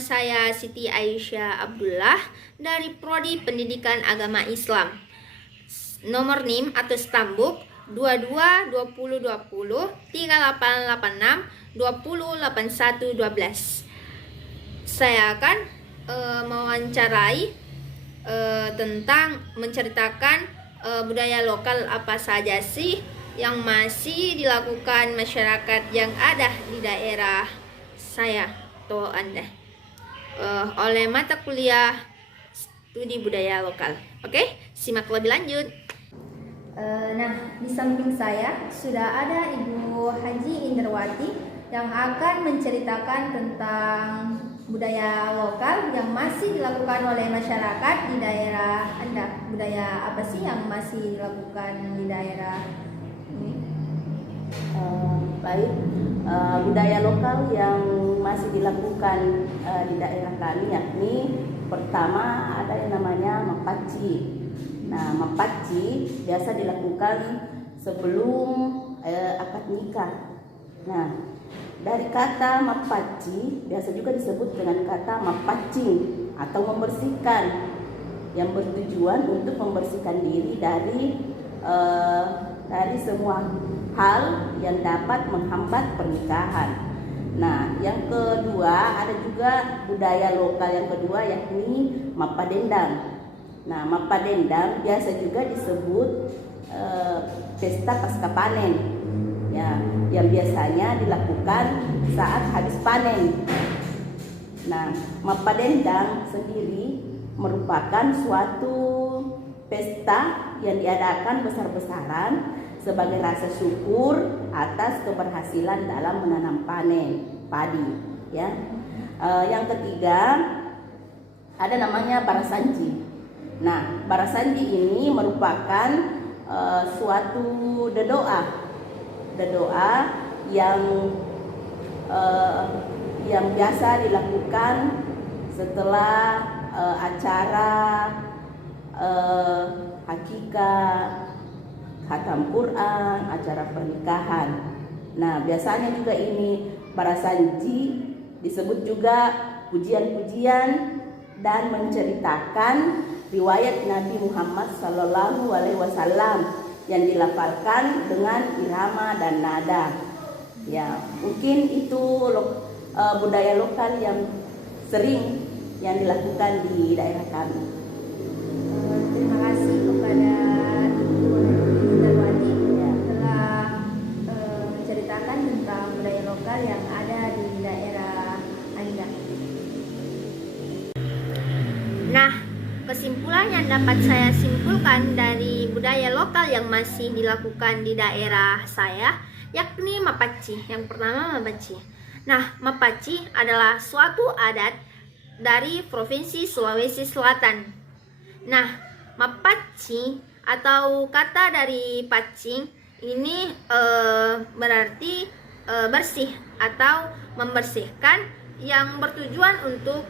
saya Siti Aisyah Abdullah dari Prodi Pendidikan Agama Islam. Nomor NIM atau stambuk 22 20 20 3886 20 81 12. Saya akan mewawancarai tentang menceritakan budaya lokal apa saja sih yang masih dilakukan masyarakat yang ada di daerah saya atau Anda oleh mata kuliah studi budaya lokal. Oke, simak lebih lanjut. Nah, di samping saya sudah ada Ibu Haji Inderwati yang akan menceritakan tentang budaya lokal yang masih dilakukan oleh masyarakat di daerah Anda. Budaya apa sih yang masih dilakukan di daerah ini? Baik, budaya lokal yang masih dilakukan di daerah kami yakni pertama ada yang namanya mapaci. Nah, mapaci biasa dilakukan sebelum akad nikah. Nah, dari kata mapaci biasa juga disebut dengan kata mapacing atau membersihkan, yang bertujuan untuk membersihkan diri dari semua hal yang dapat menghambat pernikahan. Nah, yang kedua ada juga budaya lokal yang kedua yakni mapadendang. Nah, mapadendang biasa juga disebut pesta pasca panen, ya, yang biasanya dilakukan saat habis panen. Nah, mapadendang sendiri merupakan suatu pesta yang diadakan besar-besaran sebagai rasa syukur atas keberhasilan dalam menanam panen padi, ya. Yang ketiga ada namanya barasanji. Nah, barasanji ini merupakan suatu dedoa yang biasa dilakukan setelah acara akikah, khatam Quran, acara pernikahan. Nah, biasanya juga ini barasanji disebut juga pujian-pujian dan menceritakan riwayat Nabi Muhammad SAW yang dilafalkan dengan irama dan nada. Ya, mungkin itu budaya lokal yang sering yang dilakukan di daerah kami. Terima kasih kepada Ibu Inderwati telah menceritakan tentang budaya lokal yang ada di daerah Anda. Nah, kesimpulan yang dapat saya simpulkan dari budaya lokal yang masih dilakukan di daerah saya yakni mapaci. Yang pertama mapaci. Nah, mapaci adalah suatu adat dari Provinsi Sulawesi Selatan. Nah, mapaci atau kata dari pacing ini berarti bersih atau membersihkan, yang bertujuan untuk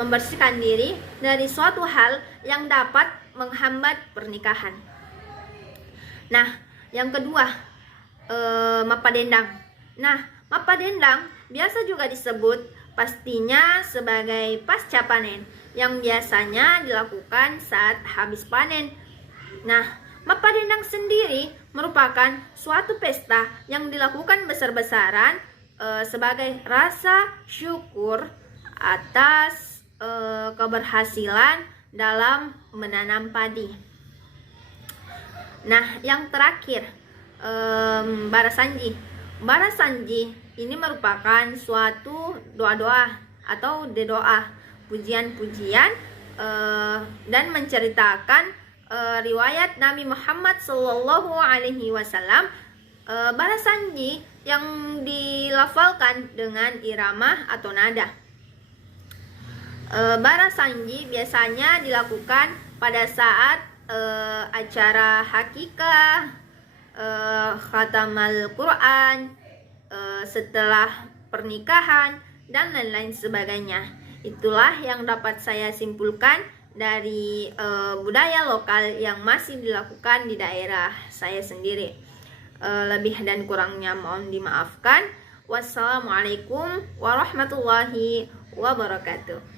membersihkan diri dari suatu hal yang dapat menghambat pernikahan. Nah, yang kedua mapadendang. Nah, mapadendang biasa juga disebut pastinya sebagai pasca panen, yang biasanya dilakukan saat habis panen. Nah, mapadendang sendiri merupakan suatu pesta yang dilakukan besar-besaran sebagai rasa syukur atas keberhasilan dalam menanam padi. Nah, yang terakhir barasanji. Barasanji ini merupakan suatu doa-doa atau dedoa, pujian-pujian dan menceritakan riwayat Nabi Muhammad SAW. Barasanji yang dilafalkan dengan irama atau nada. Barasanji biasanya dilakukan pada saat acara hakikah, khatamal Quran, setelah pernikahan dan lain-lain sebagainya. Itulah yang dapat saya simpulkan dari budaya lokal yang masih dilakukan di daerah saya sendiri. Lebih dan kurangnya mohon dimaafkan. Wassalamualaikum warahmatullahi wabarakatuh.